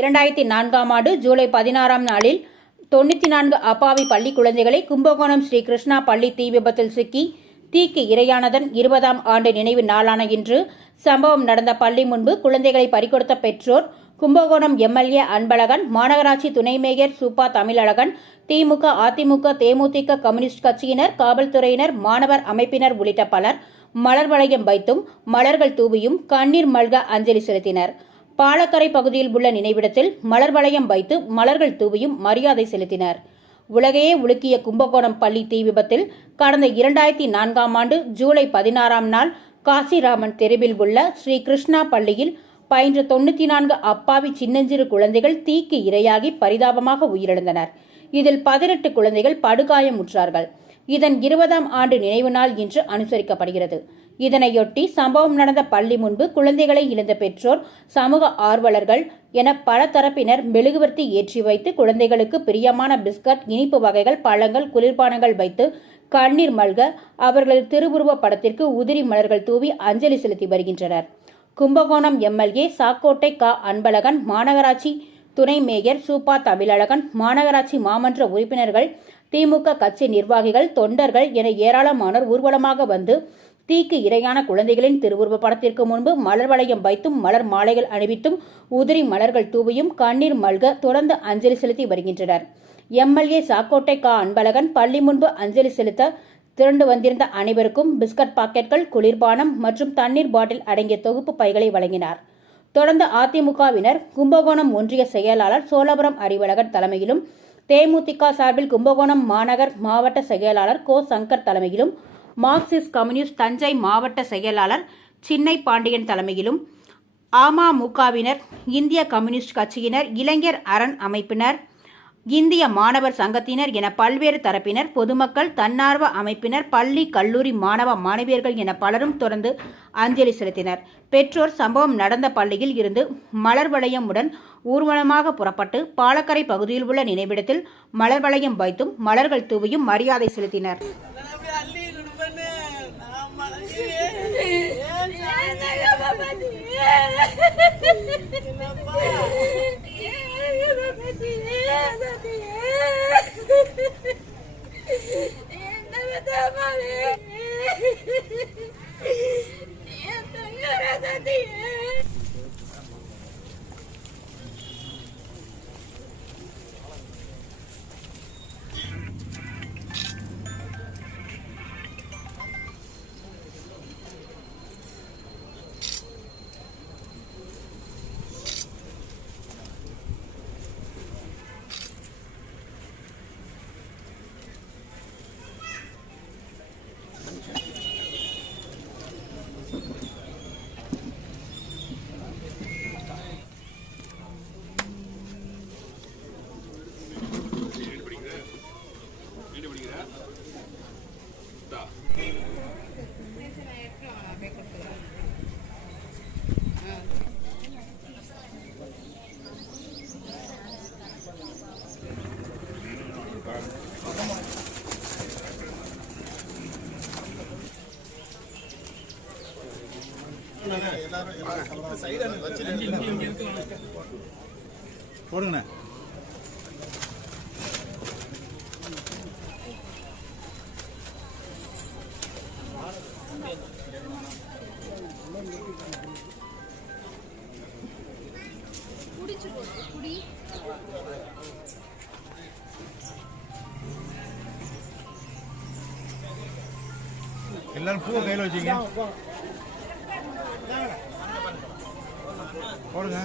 2004ஆம் ஆண்டு ஜூலை 16ஆம் நாளில் 94 அப்பாவி பள்ளி குழந்தைகளை கும்பகோணம் ஸ்ரீ கிருஷ்ணா பள்ளி தீ விபத்தில் சிக்கி தீக்கு இரையானதன் 20ஆம் ஆண்டு நினைவு நாளான இன்று சம்பவம் நடந்த பள்ளி முன்பு குழந்தைகளை பறிகொடுத்த பெற்றோர் கும்பகோணம் எம்எல்ஏ அன்பழகன், மாநகராட்சி துணை மேயர் சூப்பா தமிழழகன், திமுக, அதிமுக, தேமுதிக, கம்யூனிஸ்ட் கட்சியினர், காவல்துறையினர், மாணவர் அமைப்பினர் உள்ளிட்ட பலர் மலர் வளையம் வைத்தும் மலர்கள் தூவியும் கண்ணீர் மல்க அஞ்சலி செலுத்தினர். பாலக்கரை பகுதியில் உள்ள நினைவிடத்தில் மலர் வளையம் வைத்து மலர்கள் தூவியும் மரியாதை செலுத்தினர். உலகையே உலுக்கிய கும்பகோணம் பள்ளி தீ விபத்தில் கடந்த 2004ஆம் ஆண்டு ஜூலை 16ஆம் நாள் காசிராமன் தெருவில் உள்ள ஸ்ரீ கிருஷ்ணா பள்ளியில் பயின்ற 94 அப்பாவி சின்னஞ்சிறு குழந்தைகள் தீக்கு இரையாகி பரிதாபமாக உயிரிழந்தனர். இதில் 18 குழந்தைகள் படுகாயமுற்றார்கள். இதன் 20ஆம் ஆண்டு நினைவு நாள் இன்று அனுசரிக்கப்படுகிறது. இதனையொட்டி சம்பவம் நடந்த பள்ளி முன்பு குழந்தைகளை இழந்த பெற்றோர், சமூக ஆர்வலர்கள் என பல தரப்பினர் மெழுகுவர்த்தி ஏற்றி வைத்து குழந்தைகளுக்கு பிரியமான பிஸ்கட், இனிப்பு வகைகள், பழங்கள், குளிர்பானங்கள் வைத்து கண்ணீர் மல்க அவர்களது திருவுருவ படத்திற்கு உதிரி மலர்கள் தூவி அஞ்சலி செலுத்தி வருகின்றனர். கும்பகோணம் எம்எல்ஏ சாக்கோட்டை க. அன்பழகன், மாநகராட்சி துணை மேயர் சூப்பா தமிழழகன், மாநகராட்சி மாமன்ற உறுப்பினர்கள், திமுக கட்சி நிர்வாகிகள், தொண்டர்கள் என ஏராளமானோர் ஊர்வலமாக வந்து தீக்கு இரையான குழந்தைகளின் திருவுருவ படத்திற்கு முன்பு மலர் வளையம் வைத்தும் மலர் மாலைகள் அணிவித்தும் உதிரி மலர்கள் தூவியும் கண்ணீர் மல்க தொடர்ந்து அஞ்சலி செலுத்தி வருகின்றனர். எம்எல்ஏ சாக்கோட்டை க. அன்பழகன் பள்ளி முன்பு அஞ்சலி செலுத்த திரண்டு வந்திருந்த அனைவருக்கும் பிஸ்கட் பாக்கெட்கள், குளிர்பானம் மற்றும் தண்ணீர் பாட்டில் அடங்கிய தொகுப்பு பைகளை வழங்கினார். தொடர்ந்து அதிமுகவினர் கும்பகோணம் ஒன்றிய செயலாளர் சோழபுரம் அறிவழகன் தலைமையிலும், தேமுதிக சார்பில் கும்பகோணம் மாநகர் மாவட்ட செயலாளர் கோ. சங்கர் தலைமையிலும், மார்க்சிஸ்ட் கம்யூனிஸ்ட் தஞ்சை மாவட்ட செயலாளர் சின்னை பாண்டியன் தலைமையிலும், அமமுகவினர், இந்திய கம்யூனிஸ்ட் கட்சியினர், இளைஞர் அரண் அமைப்பினர், இந்திய மாணவர் சங்கத்தினர் என பல்வேறு தரப்பினர், பொதுமக்கள், தன்னார்வ அமைப்பினர், பள்ளி கல்லூரி மாணவ மாணவியர்கள் என பலரும் தொடர்ந்து அஞ்சலி செலுத்தினர். பெற்றோர் சம்பவம் நடந்த பள்ளியில் இருந்து மலர் வளையமுடன் ஊர்வலமாக புறப்பட்டு பாலக்கரை பகுதியில் உள்ள நினைவிடத்தில் மலர் வளையம் வைத்தும் மலர்கள் தூவியும் மரியாதை செலுத்தினர். போடுங்க. எல்லாரும் பூவை கையில் வச்சுங்க. போடுங்க.